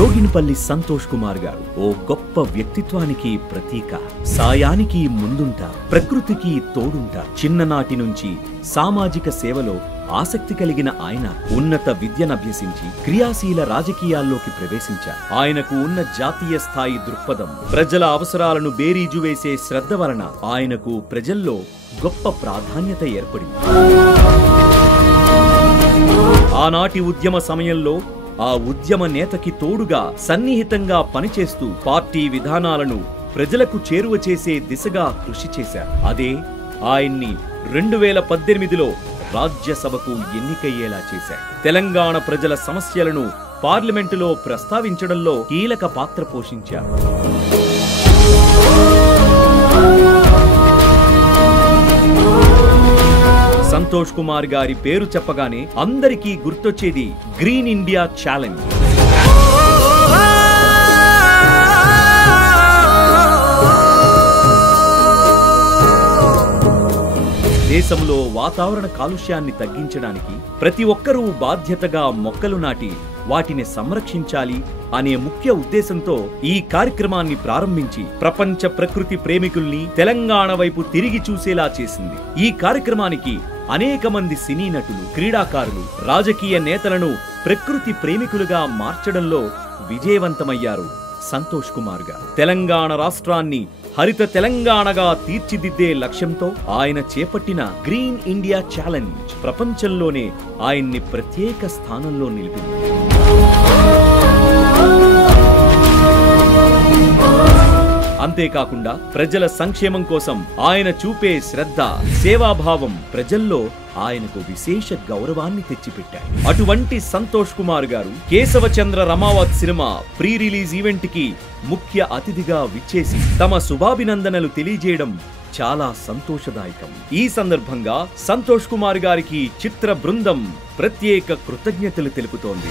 జోగినిపల్లి సంతోష్ కుమార్ గారు ఓ గొప్ప వ్యక్తిత్వానికి ప్రతీక. సాయానికి ముందుంటారు, ప్రకృతికి తోడుంటారు. చిన్ననాటి నుంచి సామాజిక సేవలో ఆసక్తి కలిగిన ఆయన ఉన్నత విద్యనభ్యసించి క్రియాశీల రాజకీయాల్లోకి ప్రవేశించారు. ఆయనకు ఉన్న జాతీయ స్థాయి దృక్పథం, ప్రజల అవసరాలను బేరీజు వేసే శ్రద్ధ వలన ఆయనకు ప్రజల్లో గొప్ప ప్రాధాన్యత ఏర్పడింది. ఆనాటి ఉద్యమ సమయంలో ఆ ఉద్యమ నేతకి తోడుగా సన్నిహితంగా పనిచేస్తూ పార్టీ విధానాలను ప్రజలకు చేరువ చేసే దిశగా కృషి చేశారు. అదే ఆయన్ని 2018లో రాజ్యసభకు ఎన్నికయ్యేలా చేశారు. తెలంగాణ ప్రజల సమస్యలను పార్లమెంటులో ప్రస్తావించడంలో కీలక పాత్ర పోషించారు. సంతోష్ కుమార్ గారి పేరు చెప్పగానే అందరికీ గుర్తొచ్చేది గ్రీన్ ఇండియా ఛాలెంజ్. దేశంలో వాతావరణ కాలుష్యాన్ని తగ్గించడానికి ప్రతి ఒక్కరూ బాధ్యతగా మొక్కలు నాటి వాటిని సంరక్షించాలి అనే ముఖ్య ఉద్దేశంతో ఈ కార్యక్రమాన్ని ప్రారంభించి ప్రపంచ ప్రకృతి ప్రేమికుల్ని తెలంగాణ వైపు తిరిగి చూసేలా చేసింది. ఈ కార్యక్రమానికి అనేక మంది సినీ నటులు, క్రీడాకారులు, రాజకీయ నేతలను ప్రకృతి ప్రేమికులుగా మార్చడంలో విజయవంతమయ్యారు సంతోష్ కుమార్ గారు. తెలంగాణ రాష్ట్రాన్ని హరిత తెలంగాణగా తీర్చిదిద్దే లక్ష్యంతో ఆయన చేపట్టిన గ్రీన్ ఇండియా ఛాలెంజ్ ప్రపంచంలోనే ఆయన్ని ప్రత్యేక స్థానంలో నిలిపింది. అంతేకాకుండా ప్రజల సంక్షేమం కోసం ఆయన చూపే శ్రద్ధ, సేవాభావం ప్రజల్లో ఆయనకు విశేష గౌరవాన్ని తెచ్చిపెట్టాయి. అటువంటి సంతోష్ కుమార్ గారు Keshavachandra Ramavath cinema pre release event కి ముఖ్య అతిథిగా విచ్చేసి తమ శుభాభినందనలు తెలియజేయడం చాలా సంతోషదాయకం. ఈ సందర్భంగా సంతోష్ కుమార్ గారికి చిత్ర బృందం ప్రత్యేక కృతజ్ఞతలు తెలుపుతోంది.